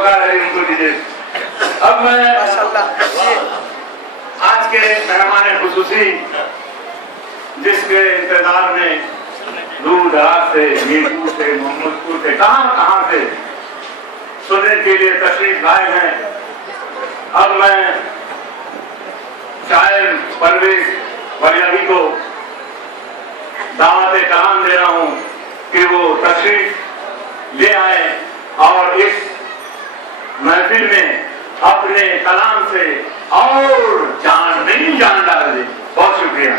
वकार है उनको दीजिए। अब मैं आज के मेहमान खुसूसी जिसके इंतजार में दूर दराज से, मीरपुर से, मोहम्मदपुर से, कहां से सुनने के लिए तशरीफ लाए हैं, अब मैं शायर परवेज वलियागी को दावत कलाम दे रहा हूं कि वो तशरीफ ले आए और इस महफिल में अपने कलाम से और जान नहीं जान डाल दे। बहुत शुक्रिया।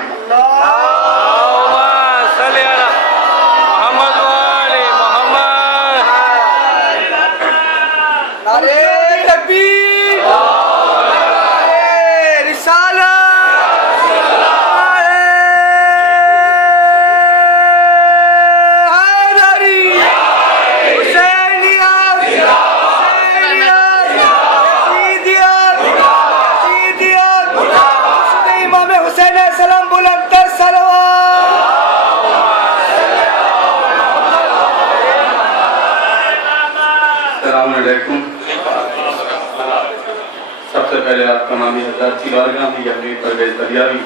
सबसे पहले आप तमामी हज़रात की बारगाह में यह परवेज वलियागी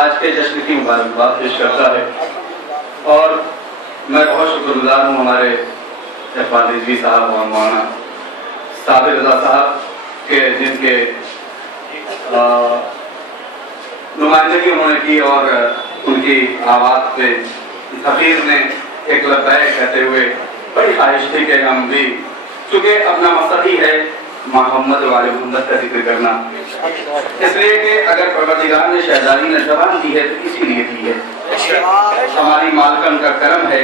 आज के जश्न की मुबारकबाद पेश करता है और मैं बहुत शुक्रगुजार हूँ हमारे इरफान रिजवी साहब और मौलाना साबिर रज़ा साहब के जिनके नुमाइंदगी उन्होंने की और उनकी आवाज़ पे फकीर ने एक लब्बैक कहते हुए बड़ी ख्वाहिश थी कि हम भी, चूँकि अपना मकसद ही है मोहम्मद वाले मोहम्मद का जिक्र करना, इसलिए कि अगर परवरदिगार ने शहजादी ने ज़बान दी है तो इसीलिए दी है। हमारी मालकन का करम है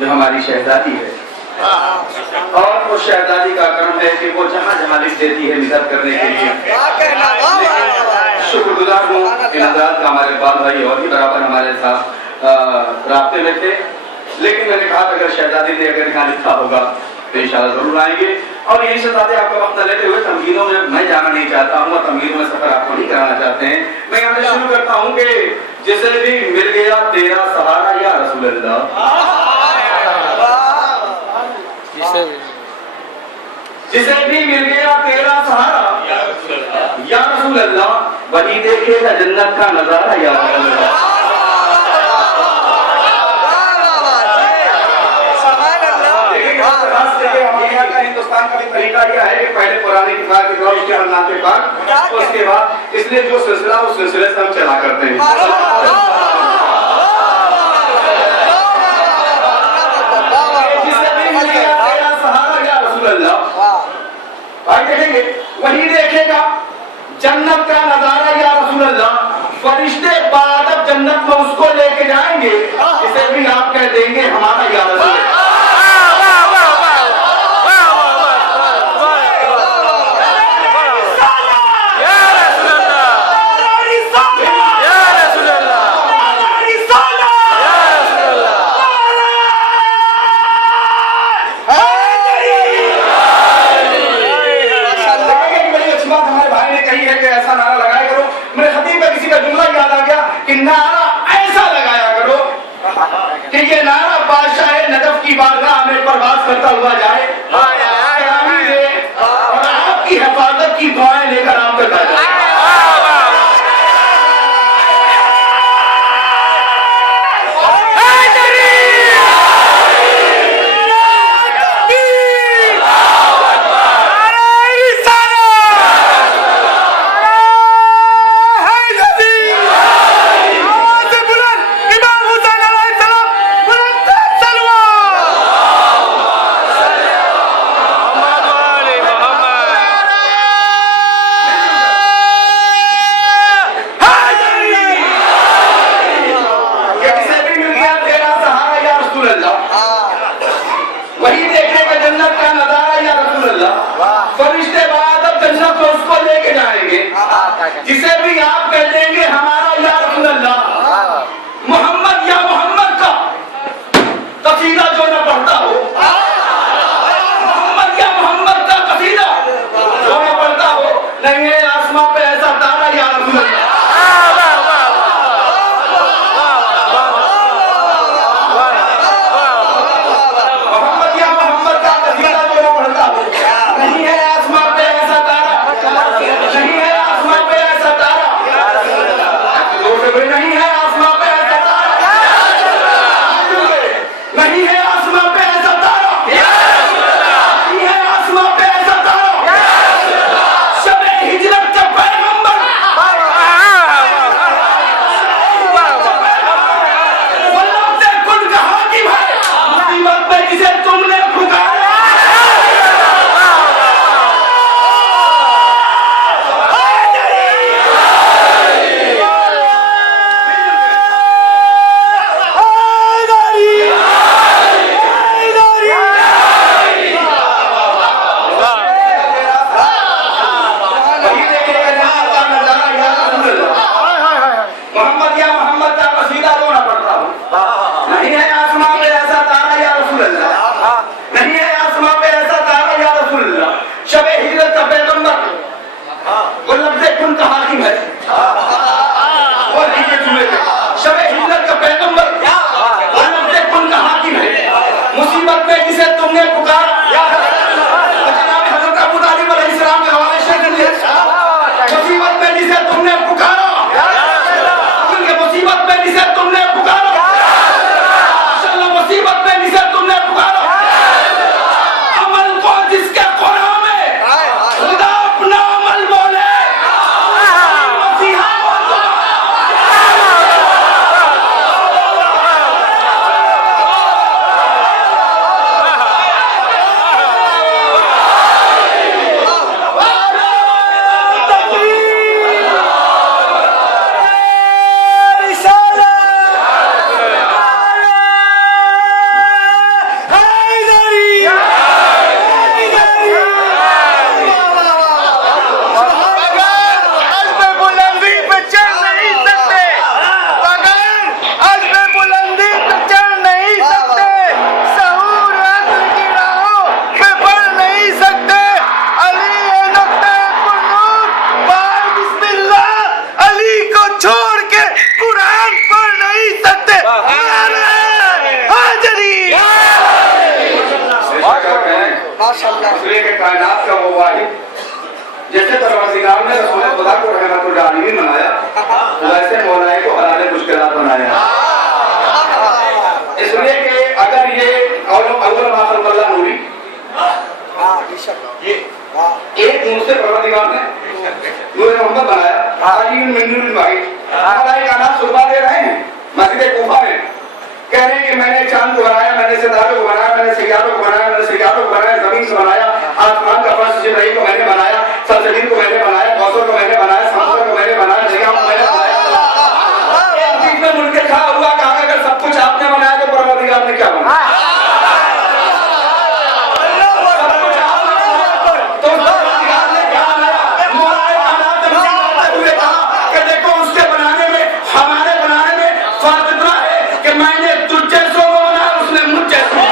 जो हमारी शहजादी है और उस शहजादी का करम है कि वो जहाँ जहाँ लिख देती है निज़र करने के लिए शुक्रगुजार हूँ। इन हज़रात का हमारे बाल भाई और भी बराबर हमारे साथ राब्ते में थे, लेकिन मैंने कहा अगर शहजादी ने अगर यहाँ लिखा होगा तो इंशाल्लाह जरूर आएंगे। और यही शहजादे आपका वक्त न लेते हुए तमगीनों में मैं जाना नहीं चाहता हूँ और तमगीनों में सफर आपको नहीं कराना चाहते हैं। मैं यहाँ से शुरू करता हूँ कि जिसे भी मिल गया तेरा सहारा या रसूल अल्लाह, जिसे भी मिल गया तेरा सहारा या रसूल अल्लाह, वही देखेगा जन्नत का नजारा या रसूल अल्लाह। हिंदुस्तान का भी तरीका यह है कि पहले पुराने किताब के दौर उसके बाद नाते पाक, उसके बाद इसलिए जो सिलसिला उस सिलसिले से हम चला करते हैं। जिसे भी मिल गया तेरा सहारा या रसूल अल्लाह, भाई देखेंगे वही देखेगा जन्नत का नजारा या रसूल अल्लाह। फरिश्ते बाद अब जन्नत में उसको लेके जाएंगे, इसे भी आप कह देंगे हमारा या रसूल अल्लाह। नारा ऐसा लगाया करो कि ये नारा बादशाह नजफ की बारगाह में परवाज करता हुआ जाए और आपकी हिफाजत की दुआएं लेकर आप तक आ जाए। जिसे भी आप कह देंगे हमारा या रसूल अल्लाह। मोहम्मद या मोहम्मद का कसीदा जो न पढ़ता हो, मोहम्मद या मोहम्मद का कसीदा जो न पढ़ता हो, नहीं है आसमां पे ऐसा तारा या रसूल अल्लाह। मोहम्मद या मोहम्मद का कसीदा जो न पढ़ता हो, नहीं माशाल्लाह। इसलिए कि कायनात का वो वाहिद जैसे परवरदिगार ने रसूल खुदा को रहमतुल आलमीन बनाया, वैसे मौलाए को हलाल मुश्किलात बनाया। इसलिए कि अगर ये अव्वल मा खल्क़ल्लाह नूरी एक नूर से परवरदिगार ने नूर मोहम्मद बनाया, आज मिन नूरिल वाहिद मौलाए कायनात सुबह दे रहे हैं मस्जिद कूफा में, कह रहे हैं कि मैंने चांद को बनाया, मैंने सितारों को बनाया, मैंने सैयारों को बनाया, मैंने सैयारों को बनाया, जमीन से बनाया, आसमान का फर्श जिब्राइल को मैंने बनाया, सलसबील को मैंने बनाया, कौसर को मैंने बनाया, समुद्र को मैंने बनाया, दरिया को मैंने बनाया। एक बीच में मुनकर खड़ा हुआ, कहा अगर सब कुछ आपने बनाया तो परवरदिगार ने क्या बनाया? सब कुछ आपने बनाया तो परवरदिगार ने क्या बनाया? मौलाए कायनात ने मुस्कुराते हुए कहा कि देखो उसके बनाने में हमारे बनाने में फर्क इतना है कि मैंने तुझ जैसों को बनाया, उसने मुझ जैसों को।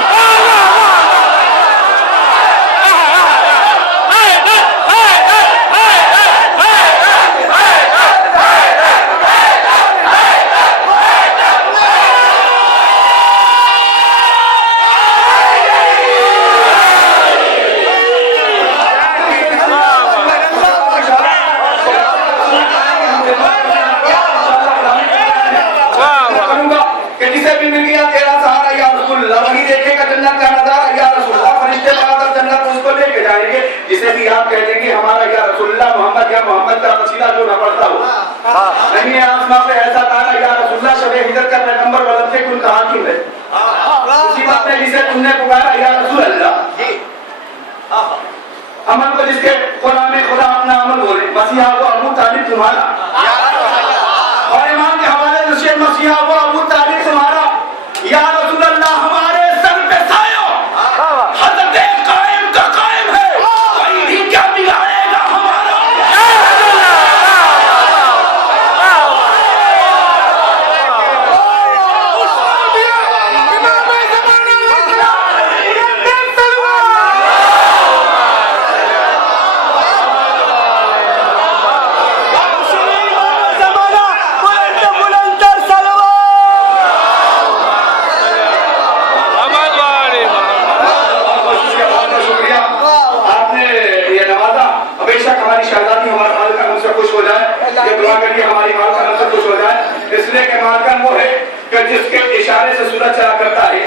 जिसे भी आप कह देंगे हमारा या रसूलुल्लाह मोहम्मद या मोहम्मद का वसीला जो न पड़ता हो, नहीं है आसमां पे ऐसा तारा या रसूलुल्लाह शबे हिजरत का पैगंबर वलद से कुल कहा की है। उसी बात में जिसे तुमने पुकारा या रसूल अल्लाह, अमल को जिसके खुदा में खुदा अपना अमल बोले, मसीहा वो अबू तालिब तुम्हारा, और ईमान के हवाले से मसीहा वो अबू तालिब तुम्हारा, या रसूल अल्लाह हमारे सर पे सायो, हज़रत कायम का कायम है, कोई भी क्या बिगाड़ेगा हमारा। इसलिए कि मालकन वो है कि जिसके इशारे से सूरज चला करता है।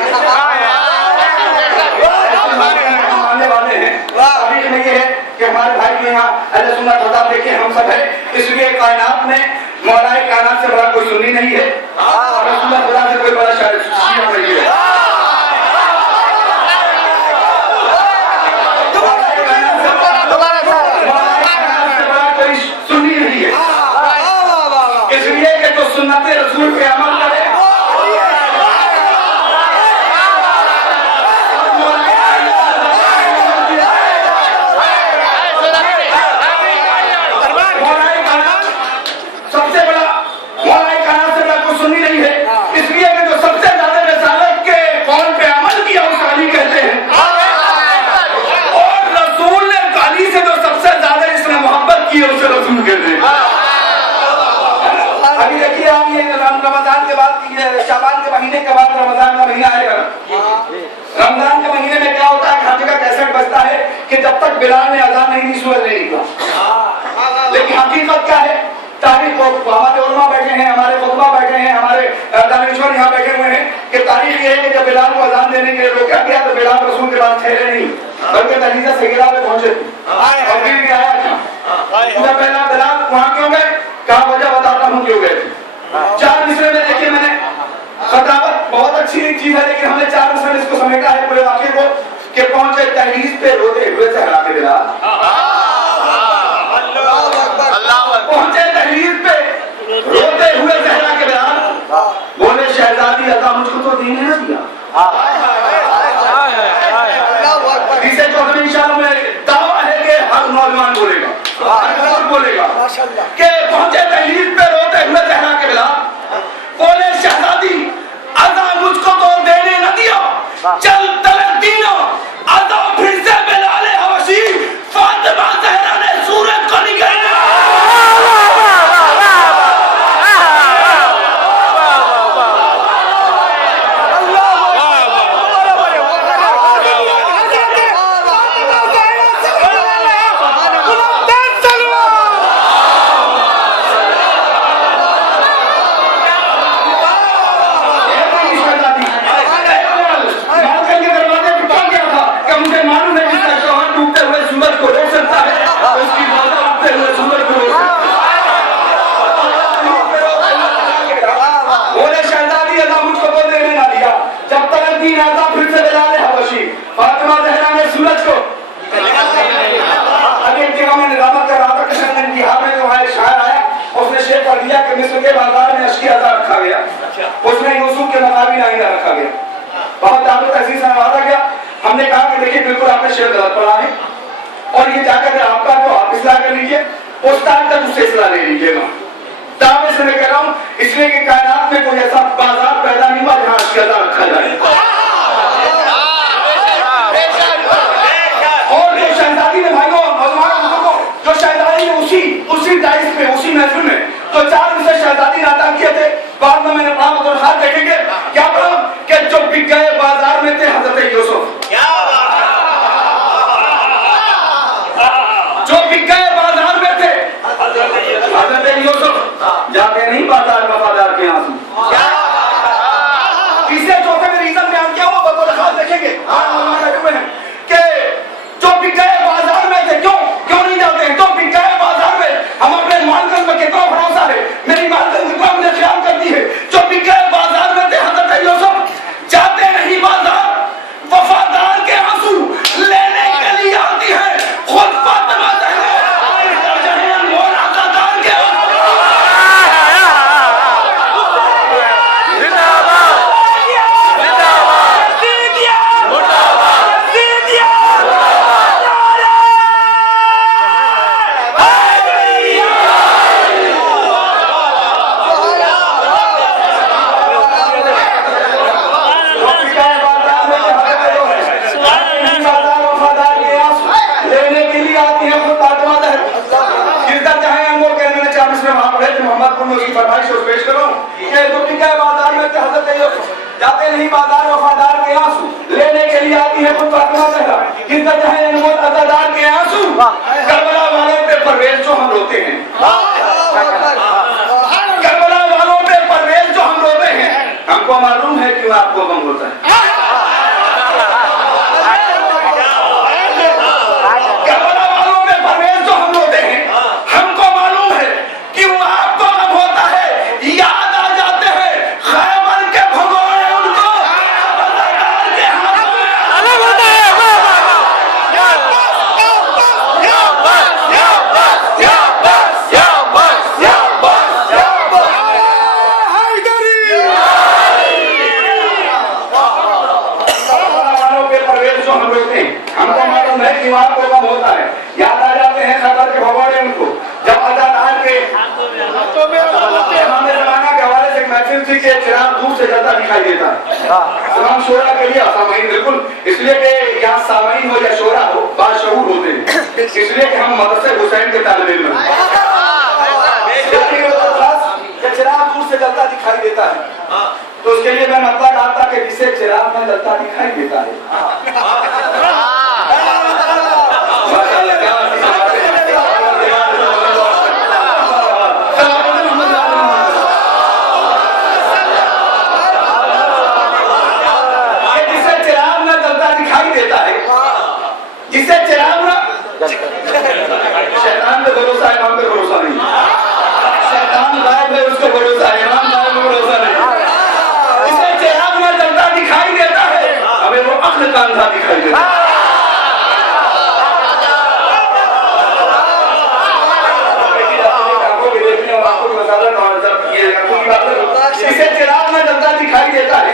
मानने वाले हैं, तारीख में ये है कि हमारे भाई के यहाँ अहले सुन्नत मज़हब देखे हम सब है, इसलिए कायनात में मौलाए कायनात से बड़ा कोई सुन्नी नहीं है, और रसूलुल्लाह खुदा से कोई बड़ा शायर नहीं है। सुन्नते रसूल पे अमल करे, सबसे बड़ा मौलाए कायनात से बड़ा कोई सुन्नी नहीं है, इसलिए कि जो सबसे ज्यादा रिसालत के कौल पे अमल किया उसे अली कहते हैं, और रसूल ने अली से जो सबसे ज्यादा इसने मोहब्बत की है उसे रसूल कहते हैं। अभी देखिए आप ये रमजान के बाद शाबान के महीने के बाद रमजान का महीना आएगा। रमजान के महीने में क्या होता है, हर जगह कैसेट बजता है कि जब तक बिलाल ने अज़ान नहीं दी सूरज नहीं निकला। लेकिन हकीकत क्या है, तारीख हमारे उलमा बैठे हैं, हमारे खुतबा बैठे हैं, हमारे दानिश्वर यहाँ बैठे हुए हैं कि तारीख ये है कि जब बिलाल को अज़ान देने के लिए रोका गया तो बिलाल रसूल के पास ठहरे नहीं, बल्कि दहलीज़ सगीरा में पहुंचे और फिर भी आया था। पहला बिलाल वहां क्यों गए, क्या वजह बताता हूँ क्यों गए। 4 मिसरे में देखिए मैंने खतावत बहुत अच्छी चीज है, लेकिन हमने 4 मिसरे में इसको समेटा है पूरे वाक़े को कि पहुंचे दहलीज पे रोते हुए सहरा के बिलाल, पहुंचे दहलीज पे रोते हुए सहरा के बिलाल, बोले शहजादी अल्लाह मुझको तो दीन ने दिया। इसे तो हमेशा में दावा है कि हर नौजवान बोलेगा, हर बोलेगा कि पहुंचे दहलीज पे रोते हुए सहरा के बिलाल, बोले शहजादी अदा मुझको तो देने न दिया, चल तलक दीनो अदा फिर से बिलाले हबशी फातिमा ज़हरा ने सूरज को निकाला। हमने कहा कि देखिए बिल्कुल आपने शेर गलत पढ़ा है और ये जाकर आपका तो आप इस्लाह कर लीजिए, उस्ताद तक उससे इस्लाह ले लीजिएगा। दावे से मैं कह रहा हूं इसलिए कि कायनात में कोई ऐसा बाजार पैदा नहीं हुआ जहां अश्कदा रखा जाए। और जो शहजादी ने भाइयों नौजवानों को जो शहजादी ने उसी डाइस पे उसी महफिल में तो 4 दिन से शहजादी ने अदा किए थे, बाद में मैंने पढ़ा तो हाथ देखेंगे क्या पढ़ा कि जो बिक गए बाजार में थे हजरत यूसुफ। जो बिक गए बाजार में थे हजरत यूसुफ, जाते नहीं बाजार वफादार के आंसू। तीसरे चौथे में रीजन बयान किया हुआ बतौर खास देखेंगे कि जो बिक गए बाजार में थे, क्यों नहीं जाते हैं? जो बिक गए बाजार में, हम अपने मालकन पर कितना भरोसा है, मेरी मालकन कितना मुझे ख्याल करती है। जो बिक गए बाजार में थे हजरत यूसुफ, जाते नहीं बाजार वफादार के आंसू लेने के लिए आती है खुद फातिमा पेश करूं बाजार में जाते नहीं बाजार वफादार के आंसू लेने के लिए आती है खुद फातिमा ज़हरा। इज्जत है अनमोल अज़ादार के आंसू करबला वालों पे परवेज जो हम रोते हैं, करबला वालों पे परवेज जो हम रोते हैं, हमको मालूम है क्यों आपको गम होता है। करबला वालों पे परवेज जो हम रोते हैं, हमको मालूम है क्यों आपको गम होता है। याद आ जाते हैं खैबर के भगोड़े उनको बाजार के हाथों में अलग होता है। हमको मालूम है कि आपको कम होता है। याद आ जाते हैं खैबर के भगोड़े उनको जब अज़ादार के जमाना के हवाले से महफिल थी कि चिराग दूर से ज्यादा दिखाई देता है। तमाम शोरा के लिए सामाइन बिल्कुल इसलिए कि यहाँ सामाइन हो या शोरा हो बाशऊर होते हैं, इसलिए कि हम मदरसे हुसैन के तालिब इल्म हैं। चिराग दूर से जलता दिखाई देता है तो उसके लिए मैं मतलब कहा था कि जिसे चिराग में जलता दिखाई देता है जिसे चिराग ना शैतान पे भरोसा है, इमाम पे भरोसा नहीं। शैतान गायब है उसको भरोसा है, इमाम गायब पे भरोसा नहीं। जिसे चिराग ना जलता दिखाई देता है हमें वो अक्ल का अंधा दिखाई देता है। जिसे चिराग में जलता दिखाई देता है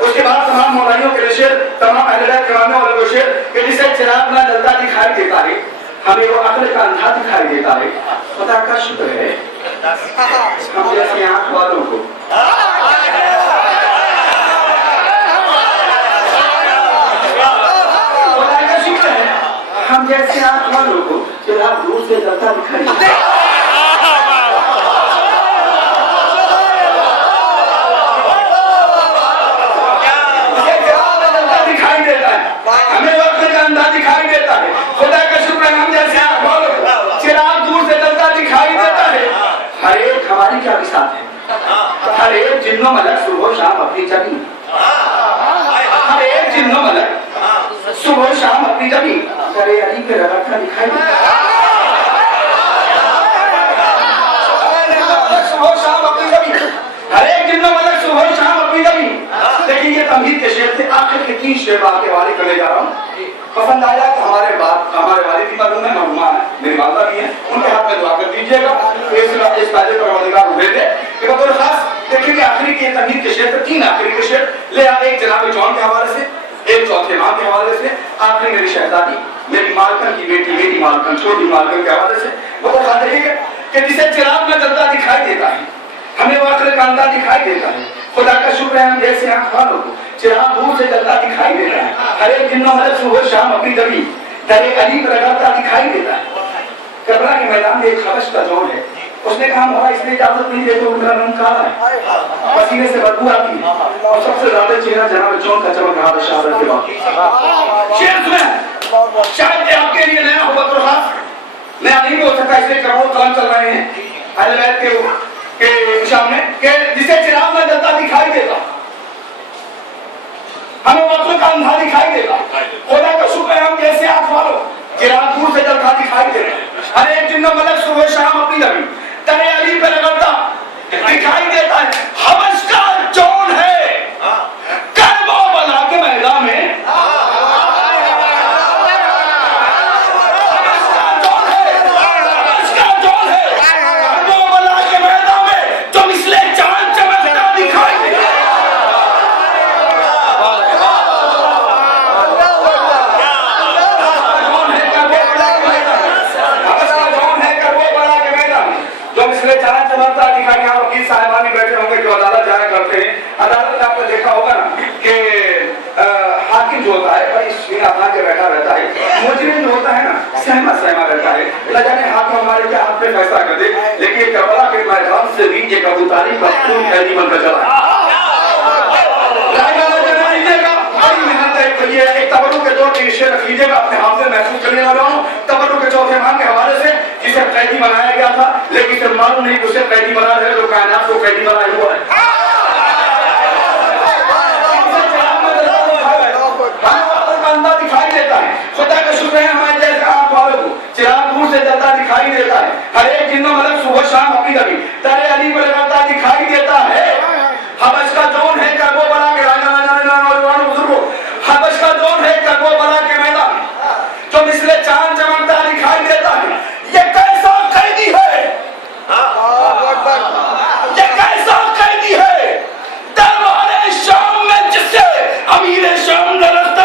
उसके बाद तमाम मौलानियों के शेर, तमाम अहले कराने वालों के शेर कि जिसे चिराग में जलता दिखाई देता है हमें वो अक्ल का अंधा दिखाई देता है। खुदा का शुक्र है हम जैसे आंख वालों को खुदा का शुक्र है हम जैसे आंख वालों को चिराग दूर से जलता दिखाई देता है। हमें वक्त का अंधा दिखाई देता है। खुदा का शुक्र है हम जैसे चिराग दूर से जलता दिखाई देता है। हर एक हमारी क्या विसात है, हर एक जिन्नो मलक सुबह शाम अपनी जमीन, हर एक जिन्नो मलक सुबह शाम अपनी जमीन करे अली पे रखा दिखाई देता है। सुबह शाम अपनी जमीन, हर एक जिन्नो मलक सुबह शाम अपनी जमीन। देखिए ये तमहीद के शेर थे। आखिर के 3 शेर आपके हवाले करने जा रहा हूँ। पसंद आया तो हमारे वालिद भी मरहूम है, मरहूमान है, मेरी वालदा भी है, उनके हाथ में दुआ कर दीजिएगा। इस फायदे पर अधिकार उभरे थे कि बतौर खास देखिए कि आखिरी के तमहीद के शेर थे 3 आखिरी के शेर ले आए। एक जनाब जॉन के हवाले से, एक चौथे इमाम के हवाले से आखिरी मेरी शहजादी, मेरी मालकन की बेटी, मेरी मालकन, छोटी मालकन के हवाले से वो खाते हैं कि जिसे चिराग में जलता दिखाई देता है, हमें वो आखिर कांता दिखाई देता है। खुदा का शुक्र है हम जैसे आँख वालों को चिराग दूर से जलता दिखाई देता है। हर एक दिन मतलब सुबह शाम अपनी जमी दरे अली पर लगाता दिखाई देता है। करबला के मैदान में एक हबश का जोन है, उसने कहा मोहरा इसलिए इजाजत नहीं देते, उनका रंग काला है, पसीने से बदबू आती है और सबसे ज्यादा चेहरा जनाब जोन का चमक रहा है शहादत के बाद। शेर सुने, शायद आपके लिए नया हो बतौर नया नहीं हो सकता, इसलिए करोड़ों कलम चल रहे हैं अहले बैत के सामने के जिसे चिराग में जलता दिखाई देगा, हमें वक्र का अंधा दिखाई देगा। खुदा का शुक्र है हम जैसे आँख वालों चिराग दूर से जलता दिखाई देगा। हर एक जिन्ना मलक सुबह शाम अपनी जमी तने अली पे रगड़ता दिखाई देता है। हबश का जोन है करबो बला के मैदान में, साहिबानी बैठे होंगे जो अदालत जाया करते हैं। अदालत में आपने देखा होगा ना कि हाकिम जो होता है भाई सीना तान के बैठा रहता है, मुजरिम जो होता है ना सहमा रहता है, न जाने हाकिम हमारे क्या हाथ पे फैसला कर दे। लेकिन करबला के मैदान से भी एक अबू तालिब का खून कैदी बनकर चला एक तबरू के तौर पर शेर रख लीजिएगा, अपने हाथ से महसूस करने वाला हूँ। तबरू के चौथे माह के हवाले से जिसे कैदी बनाया गया था, लेकिन इसे मालूम नहीं कि उसे कैदी बना रहे जो कायनात को कैदी बनाया हुआ है। दिखाई देता है। खुदा का शुक्र है हमारे जैसे आँख वालों को चिराग दूर से जलता दिखाई देता है। हर एक जिन्नो मतलब सुबह शाम अपनी कभी तारे अली पर लगाता दिखाई देता है। हबश का जोन है करबो बला के नौजवानों बुजुर्गों, हबश का जोन है करबो बला के मैदान जो मिसले चांद चमकता दिखाई देता है। ये कैसा कैदी है, ये कैसा कैदी है दरबारे शाम में जिससे अमीर शाम लड़ता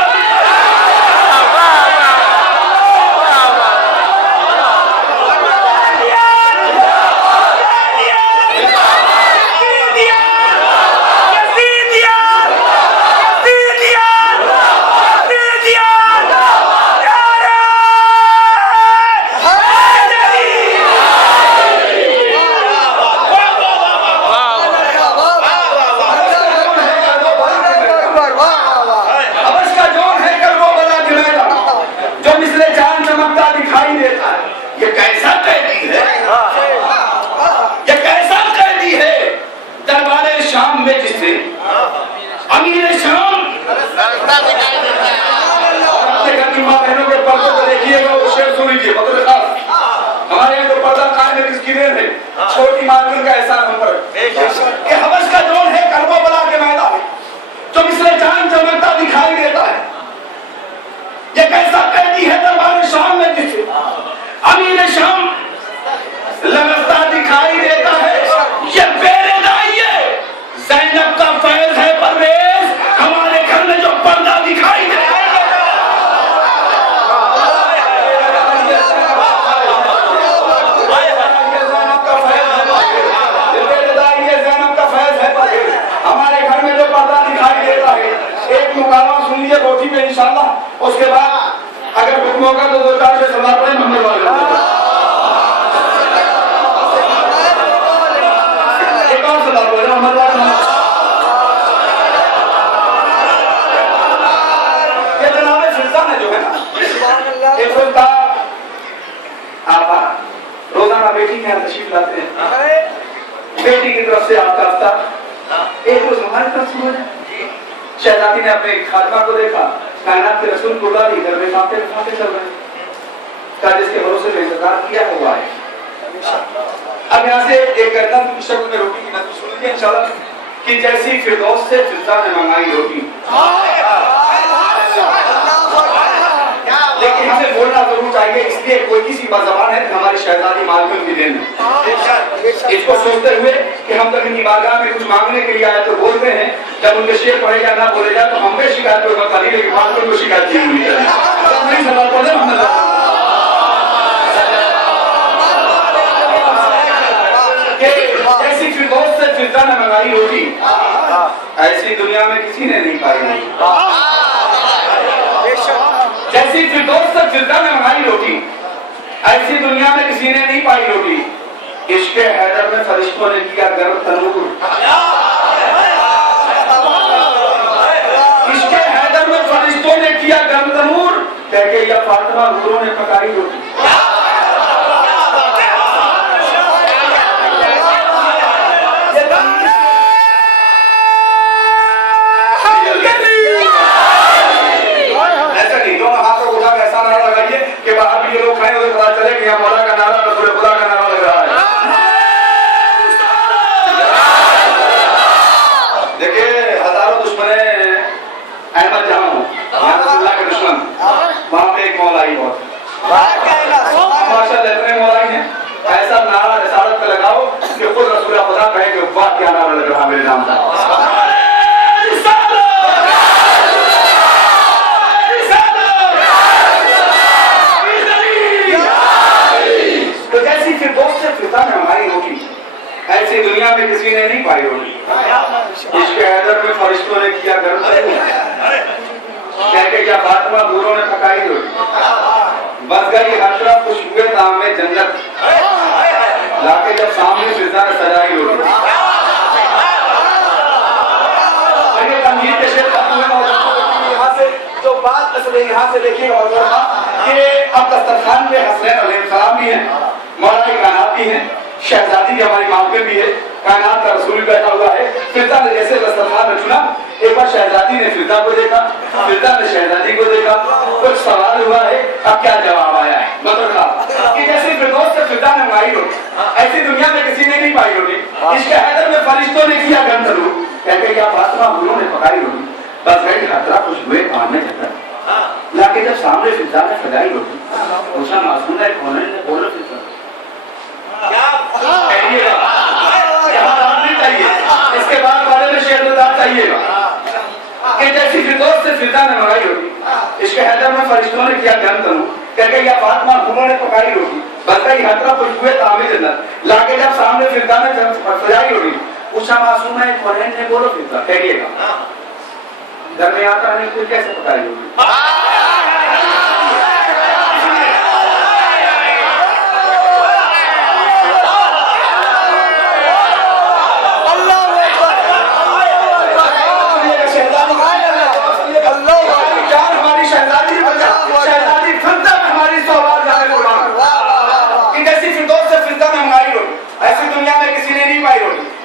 हमारे यहाँ जो पर्दा कायम है किसकी देन है? छोटी मालकिन का एहसान हम पर। ये हबश का जोन है करबो बला के मैदान जो मिसले चांद चमकता दिखाई देता है। ये कैसा कैदी है दरबार शाम में जिसे अमीर शाम लड़ता दिखाई देता है। ये बेरेदाइये ज़ैनब का फैज़ है परवेज़, हमारे घर में जो पर्दा दिखाई देता है। एक मुकामा सुन लीजिए रोटी पे इंशाल्लाह, उसके बाद अगर हुक्म होगा तो दो चार से सलाह पढ़े मोहम्मद वाले एक और सलाह पढ़े मोहम्मद वाले। ये जनाब सुल्तान है जो है ना, एक सुल्तान आपा रोजाना बेटी के यहाँ तशरीफ लाते हैं, बेटी की तरफ से आपका अफ्तार एक रोज हमारी तरफ से हो जाए। शहजादी ने अपने खातमा को देखा, कायनात के रसूल को डाली, घर में फाते चल रहे का जिसके भरोसे में इंतजार किया हुआ है। अब यहाँ से एक गर्दन शब्द में रोटी की नज़र सुन लीजिए इंशाल्लाह कि जैसी फिरदौस से फिजा ने मंगाई रोटी। लेकिन हमें बोलना जरूर चाहिए, इसलिए कोई किसी बाज़बान है हमारी शहजादी मालकिन की देन है। इसको सोचते हुए कि हम जब इनकी बारगाह में कुछ मांगने के लिए आए तो बोलते हैं, जब उनके शेर पढ़े या ना बोले जाए तो हमें शिकायत कोई मत नहीं, लेकिन मालकिन को शिकायत नहीं होनी चाहिए। रोटी ऐसी दुनिया में किसी ने नहीं पाई रोटी। जैसी फिरदौस से फिरदा में मंगाई रोटी ऐसी दुनिया में किसी ने नहीं पाई रोटी। इश्क़े हैदर में फरिश्तों ने किया गर्म तनूर। इश्क़े हैदर में फरिश्तों ने किया गर्म तनूर। कह के या फातिमा हुजूरों ने पकाई रोटी। ऐसा नहीं, दोनों हाथों को उठा के ऐसा नारा लगाइए कि बाहर भी ये लोग खड़े हुए पता चले कि यहाँ मौला का नारा रसूल खुदा का नारा लग रहा है। देखिए हजारों दुश्मन अहमद जहां हो, अल्लाह के दुश्मन, वहां पे एक मौलाई बहुत माशाअल्लाह इतने मौलाई हैं, ऐसा नारा रिसालत पे लगाओ कि खुद रसूल खुदा कहे कि वाह क्या नारा लग रहा मेरे नाम का। तो जैसी फिरदौस से फिरदा में हमारी रोटी ऐसी दुनिया में किसी ने नहीं पाई रोटी। इश्क़े हैदर में फरिश्तों ने किया गर्म कह के क्या फातिमा हुजूरों ने पकाई रोटी। बस गई हर तरफ खुशबुए तामे जन्नत लाके जब सामने फिरदा ने सजाई रोटी। यहाँ से जो बात असल यहाँ से देखिए और कि अब दस्तरखान पे हसनैन अलैहिस्सलाम भी है, मौला कायनात भी है, शहजादी भी हमारी मालके भी है, कायनात का रसूल बैठा हुआ है। फिरदा ने जैसे दस्तरखान में चुना, एक बार शहजादी ने फिरदा को देखा, फिरदा ने शहजादी को देखा, कुछ सवाल हुआ है, अब क्या जवाब आया है मतलब कि जैसे फिरदौस से फिरदा ने मंगाई रोटी ऐसी दुनिया में किसी ने नहीं पाई रोटी। इश्क़े हैदर में फरिश्तों ने किया गर्म तनूर। कहते क्या फातिमा हुजूरों ने पकाई रोटी। बस गई हर तरफ खुशबुए तामे जन्नत लाके जब सामने फिरदा ने सजाई रोटी। पूछा मासूम है कौन है, बोलो फिरदा चाहिए, इसके बाद वाले में शेर बता चाहिएगा कि जैसी फिरदौस से फिरदा ने मंगाई रोटी। इश्क़े हैदर में फरिश्तों ने किया गर्म तनूर। कहके या फातिमा हुजूरों ने पकाई रोटी। बस गई हर तरफ खुशबुए तामे जन्नत लाके जब सामने फिरदा ने सजाई रोटी। पूछा मासूम है कौन है, बोलो फिरदा कहिएगा। घर में आता नहीं कोई कैसे पकाई रोटी।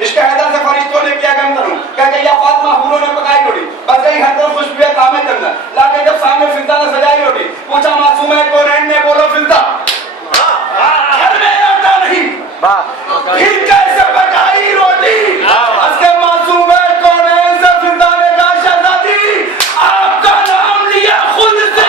इश्क़े हैदर से फरिश्तों ने किया गर्म तनूर। कहते या फातिमा हुजूरों ने पकाई रोटी। बस गई हर तरफ खुशबुए तामे जन्नत लाके जब सामने फिरदा ने सजाई रोटी। पूछा मासूम है कौन है, बोलो फिरदा। घर में आता नहीं फिर कैसे पकाई रोटी। उसके मासूम है कौन है, सब फिरदा ने कहा शहजादी आपका नाम लिया खुद से।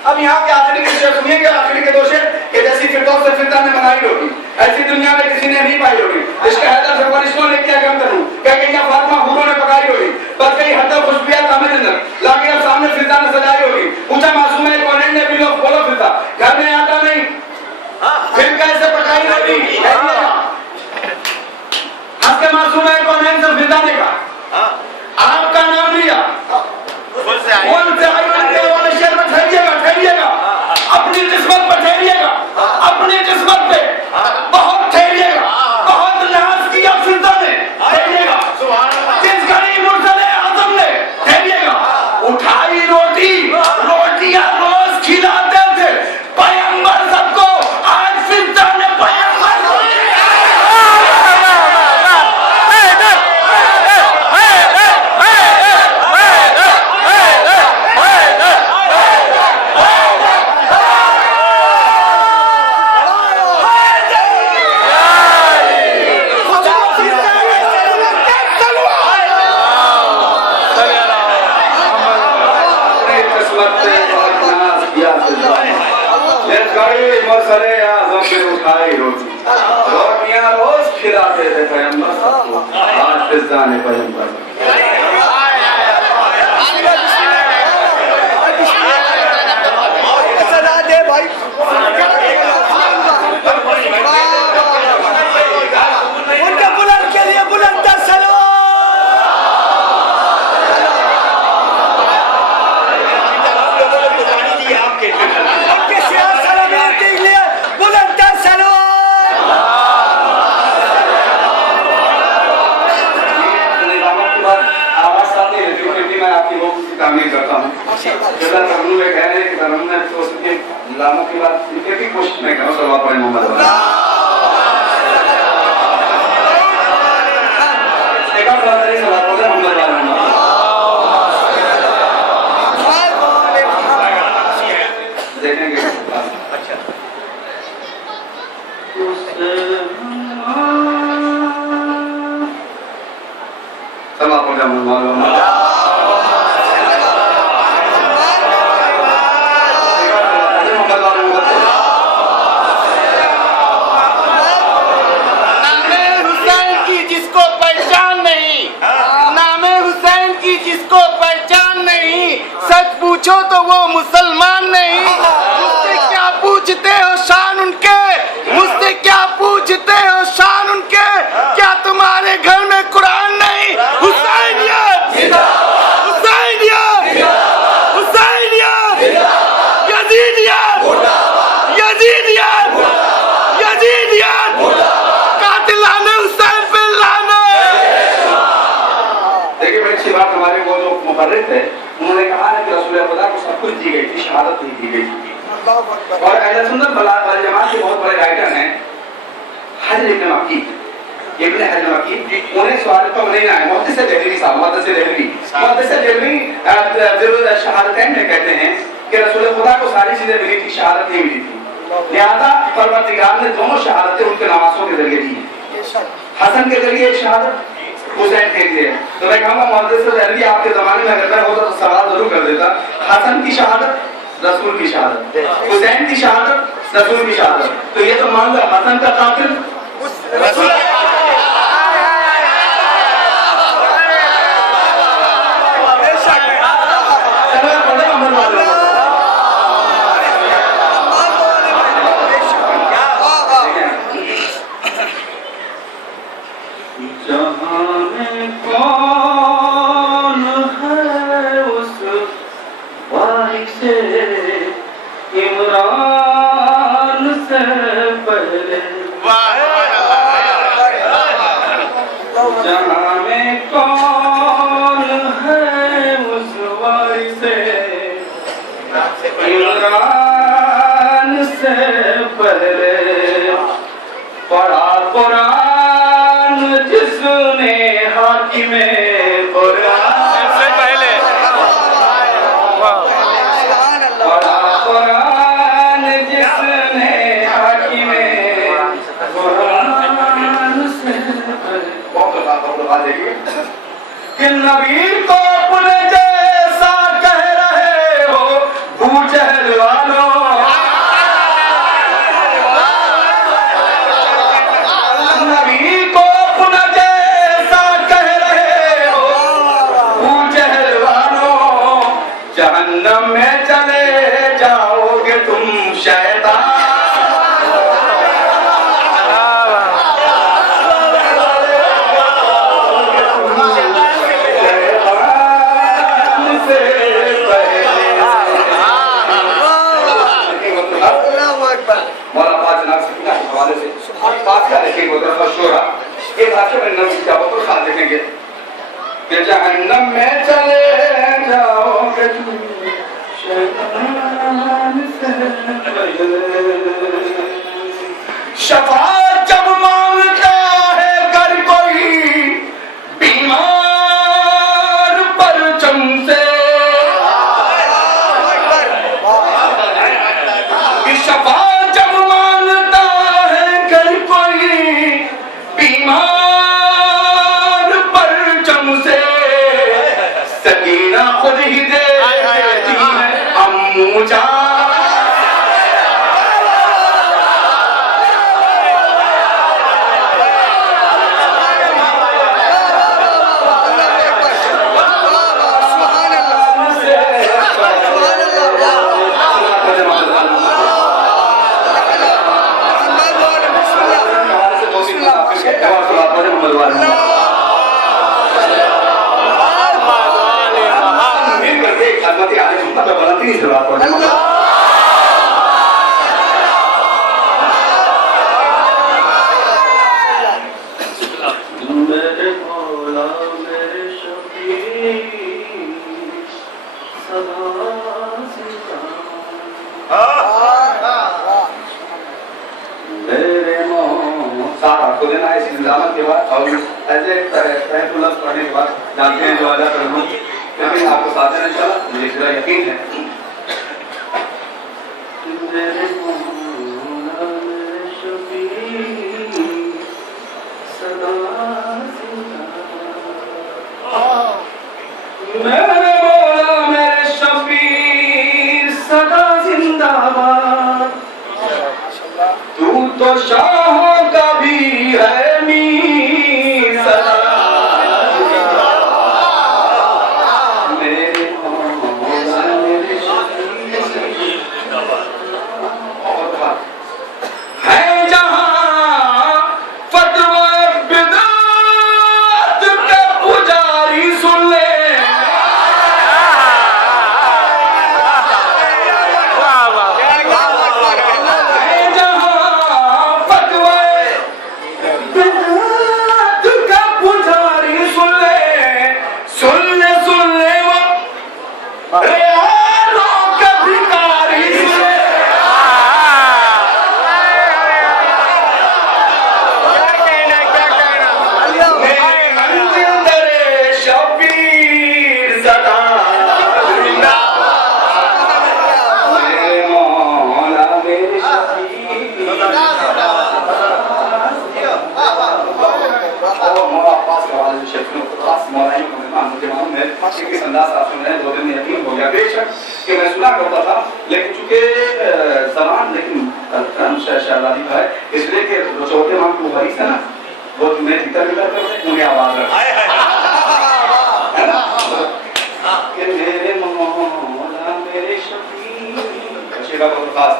अब यहाँ के आखिरी के शेर सुनिए, आखिरी के दो शेर कि जैसी फिरदौस से फिरदा ने बनाई रोटी ऐसी दुनिया में किसी ने नहीं पाई रोटी। इश्क़े हैदर से फरिश्तों ने किया गर्म तनूर। कह गई या फातिमा हुजूरों ने पकाई रोटी। बस गई हर तरफ खुशबुए तामे जन्नत लाके अब सामने फिरदा ने सजाई रोटी। पूछा मासूम है कौन है, बोलो फिरदा। घर में आता नहीं फिर कैसे पकाई रोटी। हंस के मासूम है कौन है, सब फिरदा ने कहा आपका नाम लिया अपनी किस्मत पर ठहरिएगा, अपनी किस्मत पे सरे आज़म पे उठाई रोटी, रोटियां रोज खिलाते थे पैगंबर सबको, आज फिज़ाने पैगंबर। सदा दे भाई, उनके बुलंद के लिए बुलंद सलाम। उनके सियासत के लिए बुलंद सलाम। आवाज आती है क्योंकि मैं आपकी वो तामीर करता हूँ। जैसा तरन्नुम में कह रहे हैं कि तरन्नुम ने तो उसके लामों की बात लिखने की कोशिश में करो सल्लल्लाहु अलैहि मोहम्मद। एक और बात है सल्लल्लाहु अलैहि मोहम्मद देखेंगे। अच्छा सल्लल्लाहु अलैहि मोहम्मद। पूछो तो वो मुसलमान नहीं। मुझसे क्या पूछते हो शान उनके, मुझसे क्या पूछते हो शान उनके, क्या तुम्हारे घर में कुरान नहीं? हुसैनियत, हुसैनियत, हुसैनियत, यजीदियत, यजीदियत, यजीदियत, कातिलाने हुसैन पे लानत। देखिए बड़ी अच्छी बात, हमारे वो जो मुफर्रिद थे उन्होंने कहा है कि रसूल खुदा को सब कुछ दी गई थी, शहादत नहीं दी गई थी। और अहले सुन्नत वल जमात के बहुत बड़े राइटर हैं हजर इब्न मक्की, इब्न हजर मक्की, उन्हें सवाल तो नहीं आए। मुहद्दिस देहलवी साहब, मुहद्दिस देहलवी शहादतैन में कहते हैं कि रसूल खुदा को सारी चीजें मिली थी, शहादत नहीं मिली थी। लिहाजा परवरदिगार ने दोनों शहादतें उनके नवासों के जरिए दी। हसन के जरिए एक शहादत, हुसैन के लिए। तो मैं कहूँगा मुहद्दिस देहलवी आपके जमाने में अगर मैं होता तो सवाल जरूर कर देता, हसन की शहादत, रसूल की शहादत, हुसैन की शहादत, रसूल की शहादत। तो ये तो मान लो हसन का कातिल रसूल। इमरान से पहले जहां में कौन है उस वारिसे इमरान से पहले पढ़ा कुरान जिसने हाकिमे कुरान से पहले पढ़ा कुरान जिसने हाकिमे कुरान से पहले। कि नबी को अपने जैसा कह रहे हो भूजहल वालों, नबी को अपना जैसा कह रहे हो भूजहल वालों, जहन्नम में चले जाओगे तुम शैतान। जहन्नम में चले जाओगे तुम शैतान से शफाअत जब मांगता है कर कोई बीमार परचम से, शफाअत जब मांगता है कर कोई बीमार परचम से, सकीना खुद ही दे देती है अम्मू जान। शुरुआत हो जाए। मेरे मौला मेरे शफी सदा मेरे सारा आपको देना है इस निजामत के बाद और ऐसे तहतुल्लाह पढ़ने के बाद जानते हैं जो अदा कर लूँ, लेकिन आपको साथ देना चला मुझे पूरा यकीन है। मेरे मौला मेरे शफी सदा मेरे मौला मेरे शफी सदा जिंदाबाद, तू तो शाहों का भी है मीर सदा। मेरे मौला मेरे शफी है जहां फतवा बिदअत के पुजारी सुन ले, इस अंदाज आप सुन रहे हैं, 2 दिन में यकीन हो गया बेशक कि मैं सुना करता था, लेकिन चूंकि जबान लेकिन शहजादी का है, इसलिए कि जो छोटे माम की वही है ना, वो तुम्हें भीतर भीतर कर उन्हें आवाज है ना कि मेरे मौला मेरे शफी अच्छे का बहुत खास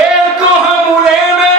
एक हमले में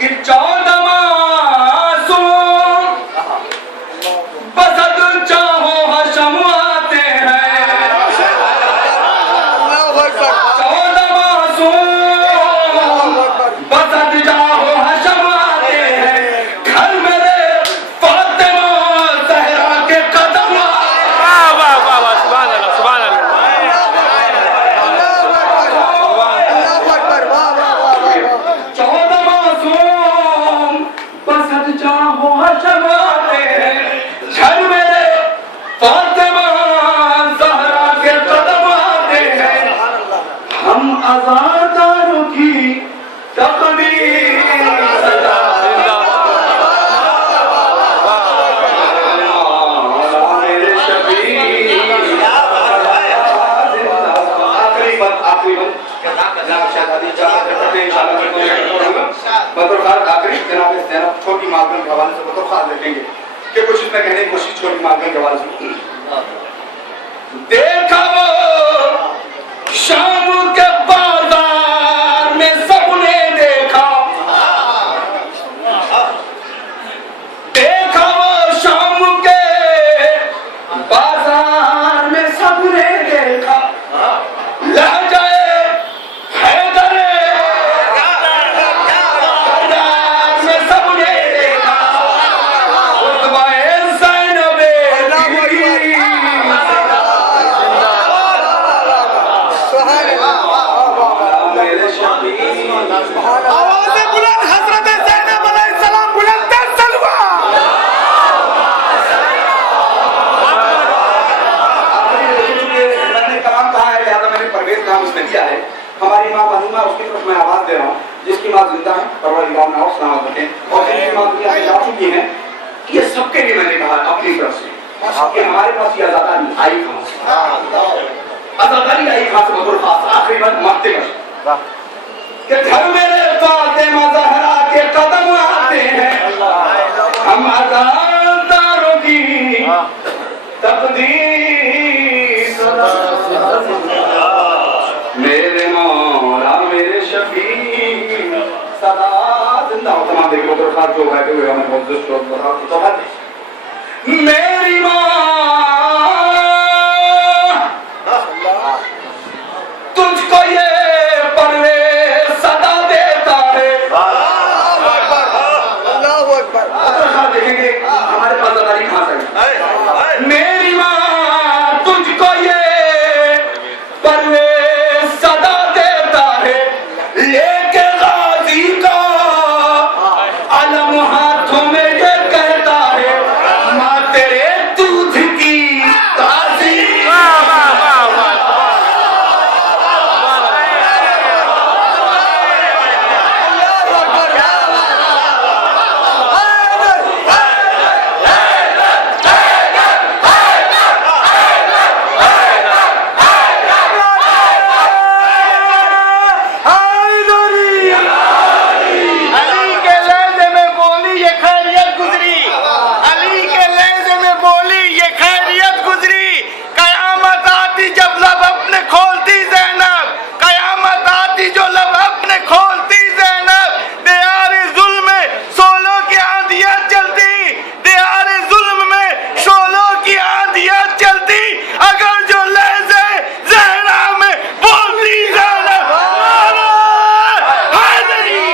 कि 14 मासूम बसद चाहो हशम आते हैं, 14 मासूम बसद चाहो हशम आते हैं, घर मेरे फातिमा ज़हरा के कदम। वाह वाह वाह वाह, सुभान अल्लाह सुभान अल्लाह। 14 मासूम बसद चाहो हशम आते हैं, घर मेरे फातिमा ज़हरा के कदम आते हैं, हम आज़ादारों की तकदीर सदा। मेरे शफी आखिरी छोटी मालूम के हवाले से बतौर देखेंगे कि कुछ इसमें कहने की कोशिश छोटी मालूम के हवाले से। देखा वो शाम के बाजार में सबने देखा, देखा वो की माँ जिंदा है, परवरदिगार ने और सलामत रखें। और जिनकी माँ दुनिया में जा चुकी है, ये सबके लिए मैंने कहा अपनी तरफ से कि हमारे पास ये आजादी आई कहां से, आजादी आई कहां से बतौर खास आखिरी बात मरते हैं कि घर मेरे फातिमा ज़हरा के कदम आते हैं, हम आजादारों की तकदीर मेरे मौला मेरे शफी सदा जिंदा हो। तमाम देखो तो खास जो बैठे हुए हमें बहुत जोश शोर बता तो बात मेरी माँ तुझको ये परवेज़ सदा देता है। अल्लाहू अकबर। देखेंगे हमारे पास आजादी कहां से। मेरी माँ तुझको ये परवेज़ सदा देता है, एक गाजी का अलम हाथों में ये कहता है, माँ तेरे दूध की ताज़ी। अली के लहजे में बोली ये खैरियत गुजरी, अली के लहजे में बोली ये खैरियत गुजरी। कयामत आती जब लब अपने खोलती ज़ैनब, कयामत आती जो लब अपने खोलती ज़ैनब, दियारे जुल्म में शोलों की आंधियां चलती, दियारे जुल्म में शोलों की आंधियां चलती, अगर जो लहजे ज़हरा में बोलती ज़ैनब हैदरी।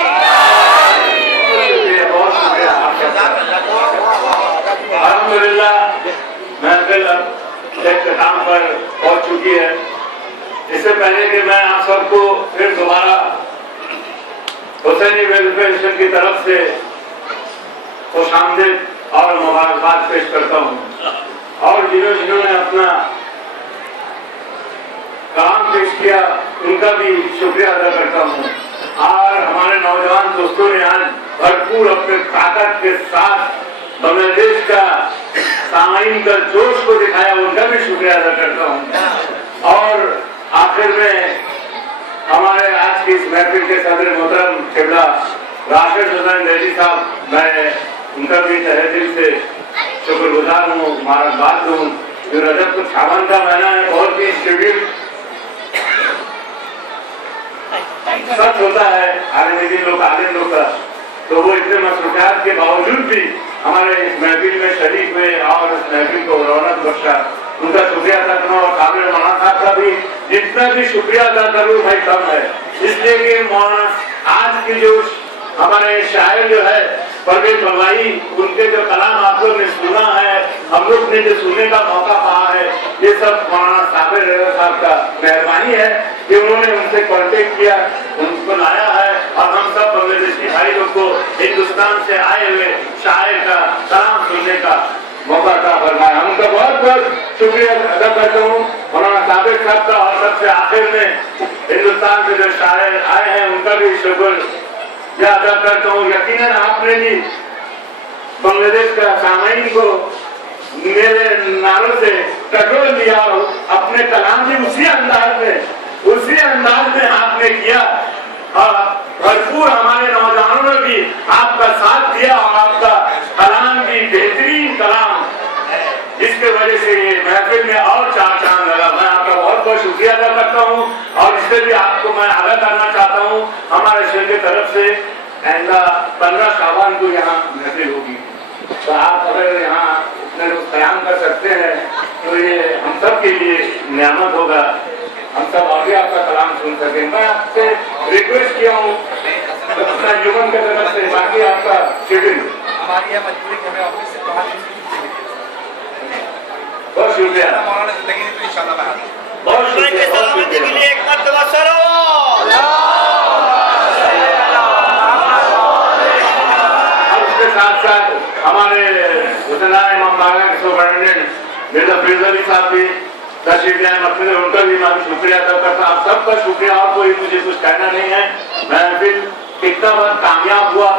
अल्हम्दुलिल्लाह महफिल इख्तिताम पर पहुंच चुकी है। इससे पहले कि मैं आप सबको फिर दोबारा हुसैनी वेलफेयर की तरफ से खुशामदीद और मुबारकबाद पेश करता हूँ, और जिन्होंने अपना काम पेश किया उनका भी शुक्रिया अदा करता हूँ। और हमारे नौजवान दोस्तों ने आज भरपूर अपने ताकत के साथ बांग्लादेश का सामाइन का जोश को दिखाया, उनका भी शुक्रिया अदा करता हूँ। और आखिर में हमारे आज की इस महफिल के सदर मोहतरम किबला राशिद हुसैन रैली साहब, मैं उनका भी तहे दिल से शुक्रगुजार हूँ, मुबारकबाद दूँ। जो रजब को शाबान का महीना है, बहुत ही शेड्यूल सच होता है आने लोग आगे लोग का, तो वो इतने मसरूफियात के बावजूद भी हमारे इस महफिल में शरीक हुए और इस महफिल को रौनक बख्शा, उनका शुक्रिया अदा करना। और काबिल मौलाना साहब का भी जितना भी शुक्रिया अदा करूँ भाई कम है, इसलिए कि मौलाना आज की जो हमारे शायर जो है परवेज बलवाई, उनके जो कलाम आप लोग ने सुना है, हम लोग ने जो सुनने का मौका पाया है, ये सब मौलाना साबिर रज़ा साहब का मेहरबानी है कि उन्होंने उनसे कांटेक्ट किया, उनको लाया है, और हम सब बांग्लादेशी भाई लोग को हिंदुस्तान से आए हुए शायर का कलाम सुनने का मौका अता फरमाया। हम उनका बहुत बहुत शुक्रिया अदा करता हूँ मौलाना साबिर साहब का। और सबसे आखिर में हिंदुस्तान से जो शायर आए हैं उनका भी शुक्र अदा करता हूँ। यकीनन आपने भी बांग्लादेश का सामाइन को मेरे नारों से टटोल लिया और अपने कलाम भी उसी अंदाज में आपने किया, और भरपूर हमारे नौजवानों ने भी आपका साथ दिया, और आपका कलाम भी बेहतरीन कलाम, जिसके वजह से ये महफिल में और चार चांद लगा। मैं आपका बहुत बहुत शुक्रिया अदा करता हूँ, और इससे भी आपको मैं आगाह करना चाहता हूँ, हमारे शहर की तरफ से आइंदा 15 शाबान को यहाँ महफिल होगी, तो आप अगर यहाँ इतने लोग कयाम कर सकते हैं तो ये हम सब के लिए नियामत होगा, हम सब आगे आपका कलाम सुन सकें। मैं आपसे रिक्वेस्ट किया हूँ अपना युवन की तरफ से, बाकी आपका शेड्यूल हमारी यह मजबूरी हमें ऑफिस से बाहर बहुत शुक्रिया, बहुत शुक्रिया। एक मर्तबा सरो साथ साथ हमारे इमाम बारगाह के सुपरिटेंडेंट मिर्जा फरीद अली साहब भी तशरीफ लाए मकसद, उनका भी मैं शुक्रिया अदा करता हूँ। आप सबका शुक्रिया, और कोई मुझे कुछ कहना नहीं है। महफिल कितना बार कामयाब हुआ